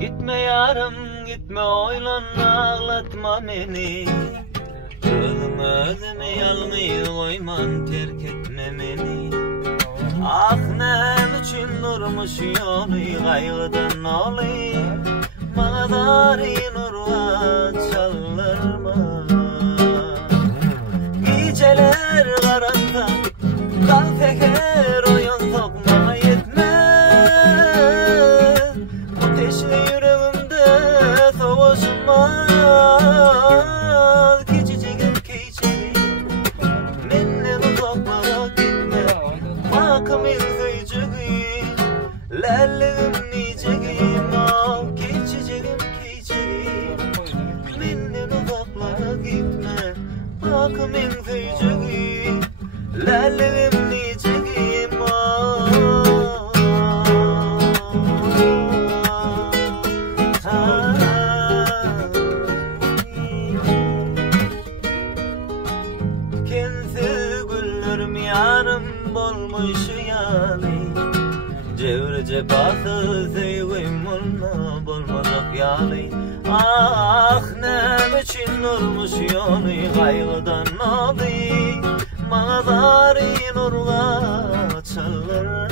Gitme yarım, gitme oylanma, ağlatma beni. Özümü yalnız koyman, terk etme beni. Ah nem için durmuş yolu, kaygıdan olayım. Bana darin urva çalırma. Geceler karanlık, dal teker oyun sokmama yetmez. Ateşli yüreğimde savaşmaz. Geçeceğim geçeceğim, benden uzaklara gitme. Bakımın söyleyeceğim, lerlerim diyeceğim. Geçeceğim geçeceğim, benden uzaklara gitme. Bakımın söyleyeceğim, lerlerim diyeceğim. Kensiz güllerim yarım bolmuş yani. Cevrece batı sevgim olma bolmasak yani. Ah nem için olmuş yolu, kaygıdan olayım. Bana darin urva çalırma.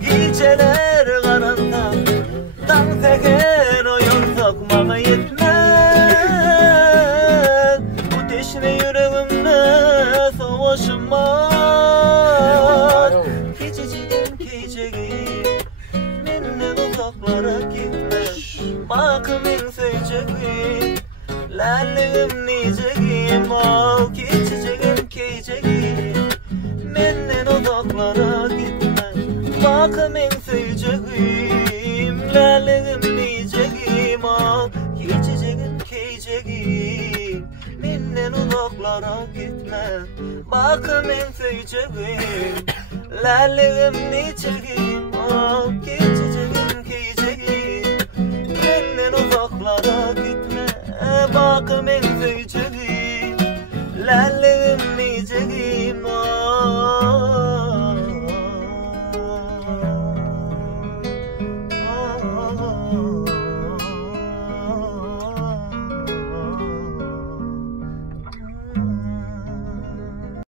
Geceler karanlık, dal teker oyun sokmama yetmez. Ateşli yüreğimde savaşmaz. Geçeceğim geçeceğim, benden uzaklara gitme. Bakımın söyleyeceğim, lerlerim diyeceğim. Geçeceğim geçeceğim, benden uzaklara gitme. Bakımın söyleyeceğim, lerlerim diyeceğim. Geçeceğim geçeceğim, benden uzaklara gitme. Bakımın söyleyeceğim, lerlerim diyeceğim. Geçeceğim geçeceğim, benden uzaklara gitme. Bakımın